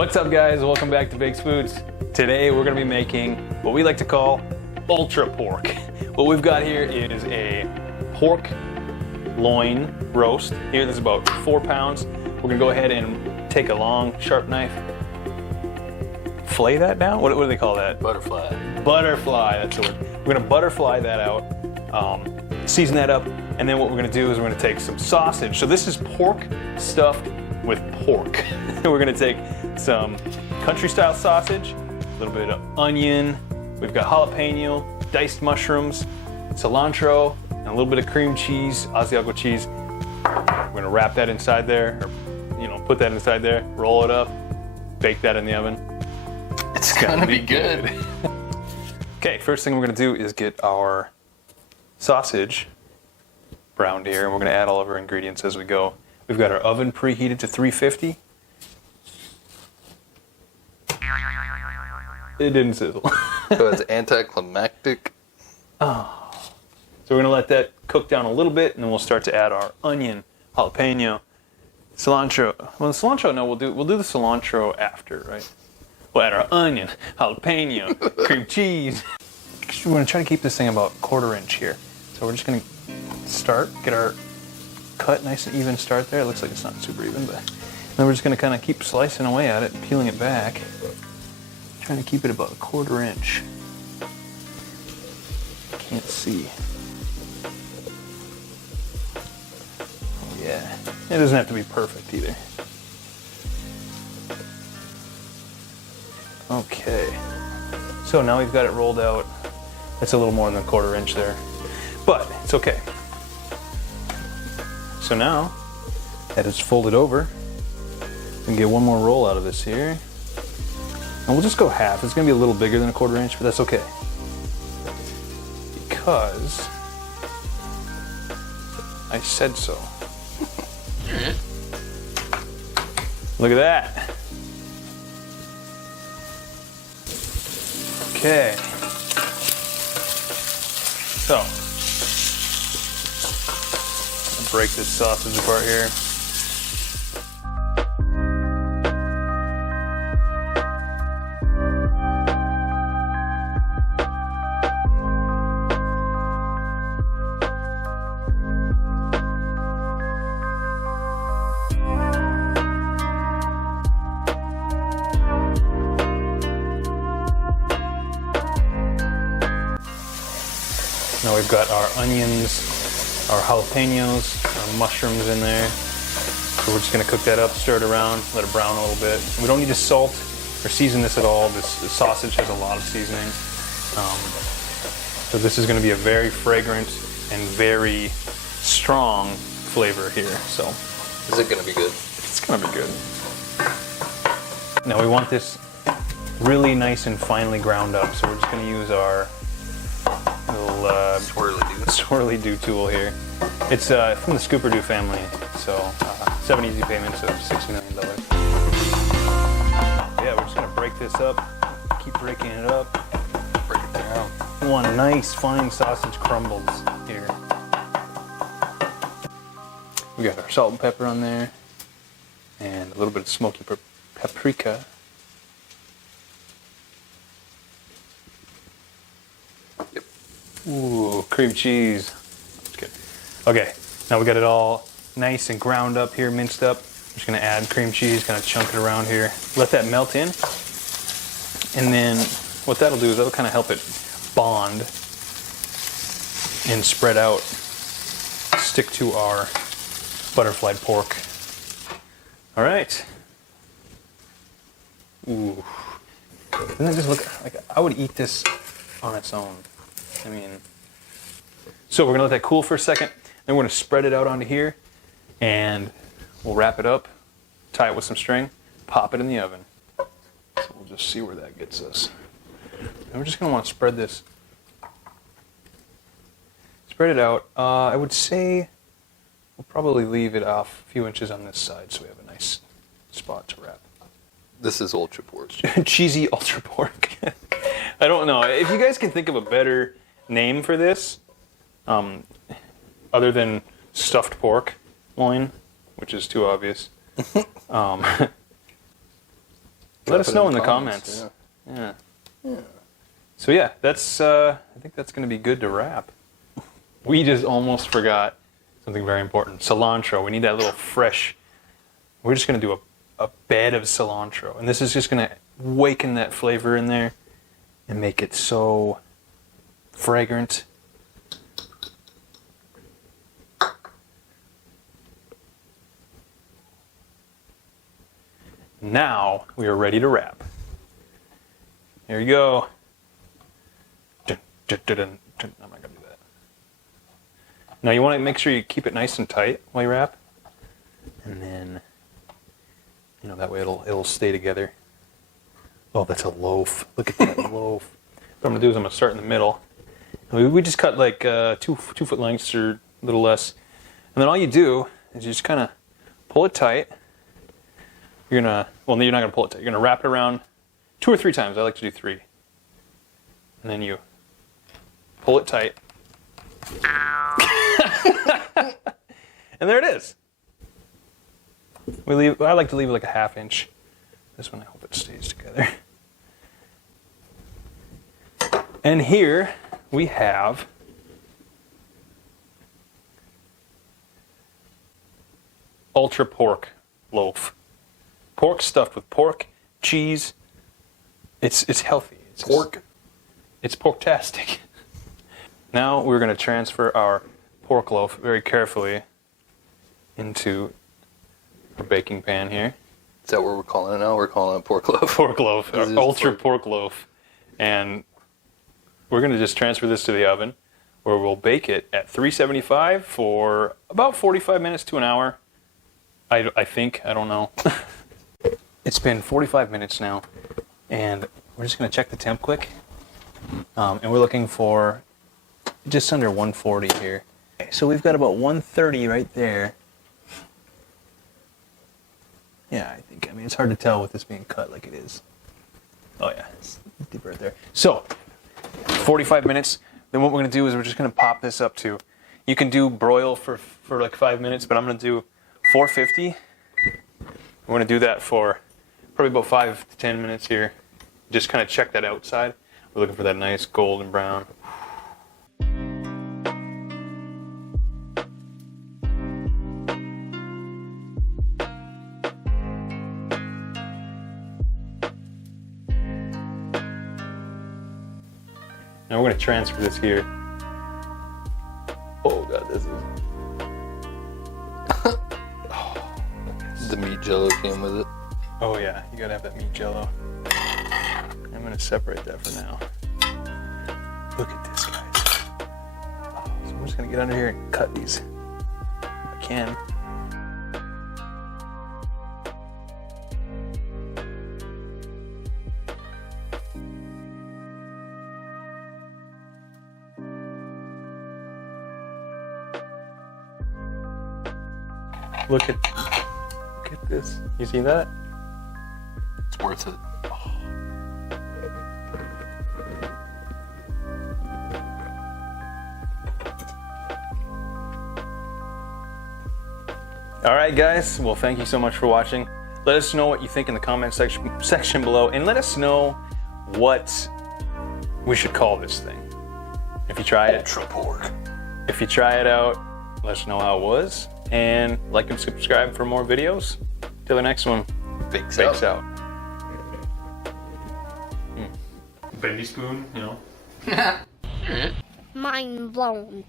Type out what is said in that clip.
What's up, guys? Welcome back to Baked Foods. Today we're going to be making what we like to call ultra pork. What we've got here is a pork loin roast. Here, this is about 4 pounds. We're going to go ahead and take a long, sharp knife, flay that down? What do they call that? Butterfly. Butterfly, that's the word. We're going to butterfly that out, season that up, and then what we're going to do is we're going to take some sausage. So this is pork stuffed with pork. We're going to take some country-style sausage, a little bit of onion, we've got jalapeno, diced mushrooms, cilantro, and a little bit of cream cheese, Asiago cheese. We're going to wrap that inside there, or put that inside there, roll it up, bake that in the oven. It's gonna be good. Okay, first thing we're gonna do is get our sausage browned here, and we're gonna add all of our ingredients as we go. We've got our oven preheated to 350. It didn't sizzle. So it's anticlimactic. Oh. So we're gonna let that cook down a little bit, and then we'll start to add our onion, jalapeno, cilantro. Well, the cilantro, no, we'll do the cilantro after, right? We'll add our onion, jalapeno, cream cheese. We're gonna try to keep this thing about 1/4 inch here. So we're just gonna get our cut nice and even start there. It looks like it's not super even, but then we're just gonna kind of keep slicing away at it, peeling it back. Trying to keep it about 1/4 inch. Can't see. Oh yeah, it doesn't have to be perfect either. Okay, so now we've got it rolled out. It's a little more than 1/4 inch there, but it's okay. So now that it's folded over, we can get one more roll out of this here. And we'll just go half. It's gonna be a little bigger than 1/4 inch, but that's okay. Because I said so. Look at that. Okay, so I'll break this sausage apart here. Now we've got our onions, our jalapenos, our mushrooms in there. So we're just gonna cook that up, stir it around, let it brown a little bit. We don't need to salt or season this at all. This sausage has a lot of seasoning. So this is gonna be a very fragrant and very strong flavor here. So Is it gonna be good? it's gonna be good. Now we want this really nice and finely ground up. So we're just gonna use our little swirly-do tool here. It's from the Scooper-Doo family, so 7 easy payments of $60 million. Yeah, we're just gonna break this up, keep breaking it up. Break it down. We want nice, fine sausage crumbles here. We got our salt and pepper on there, and a little bit of smoky paprika. Yep. Ooh, cream cheese. That's good. Okay, now we got it all nice and ground up here, minced up. I'm just gonna add cream cheese, kind of chunk it around here. Let that melt in. And then what that'll do is that'll kind of help it bond and spread out, stick to our butterflied pork. All right. Ooh. Doesn't it just look like I would eat this on its own? I mean, so we're gonna let that cool for a second, then we're gonna spread it out onto here, and we'll wrap it up, tie it with some string, pop it in the oven. So we'll just see where that gets us. And we're just gonna want to spread this, spread it out. I would say we'll probably leave it off a few inches on this side so we have a nice spot to wrap. This is ultra pork. Cheesy ultra pork. I don't know. If you guys can think of a better name for this, other than stuffed pork loin, which is too obvious, Let us know in the comments. Yeah. So yeah, that's I think that's going to be good to wrap. We just almost forgot something very important. Cilantro. We need that little fresh. We're just going to do a bed of cilantro, and this is just going to awaken that flavor in there and make it so fragrant. Now we are ready to wrap. Here you go. I'm not going to do that. Now you want to make sure you keep it nice and tight while you wrap. And then, you know, that way it'll stay together. Oh, that's a loaf. Look at that loaf. What I'm going to do is I'm going to start in the middle. We just cut like 2 foot lengths or a little less. And then all you do is you just kind of pull it tight. You're not going to pull it tight. You're going to wrap it around 2 or 3 times. I like to do 3. And then you pull it tight. And there it is. I like to leave like a 1/2 inch. This one, I hope it stays together. And here we have ultra pork loaf. Pork stuffed with pork, cheese. It's healthy. It's pork-tastic. Now we're going to transfer our pork loaf very carefully into our baking pan here. Is that what we're calling it now? We're calling it pork loaf. Pork loaf, our ultra pork loaf. And we're going to just transfer this to the oven where we'll bake it at 375 for about 45 minutes to an hour. I think. I don't know. It's been 45 minutes now, and we're just going to check the temp quick. And we're looking for just under 140 here. Okay, so we've got about 130 right there. Yeah, I mean, it's hard to tell with this being cut like it is. Oh yeah, it's deep right there. So, 45 minutes. Then what we're going to do is we're just going to pop this up to, you can do broil for like 5 minutes, but I'm going to do 450. We're going to do that for probably about 5 to 10 minutes here. Just kind of check that outside. We're looking for that nice golden brown. Now we're going to transfer this here. Oh god, this is... The meat jello came with it. Oh yeah, you gotta have that meat jello. I'm gonna separate that for now. Look at this, guys. Oh, so I'm just gonna get under here and cut these if I can. Look at this. You see that? It's worth it. All right, guys. Well, thank you so much for watching. Let us know what you think in the comment section below, and let us know what we should call this thing. If you try it, Ultra pork. If you try it out, let us know how it was, and like and subscribe for more videos. Till the next one. Bakes out. Bendy spoon, you know. Mind blown.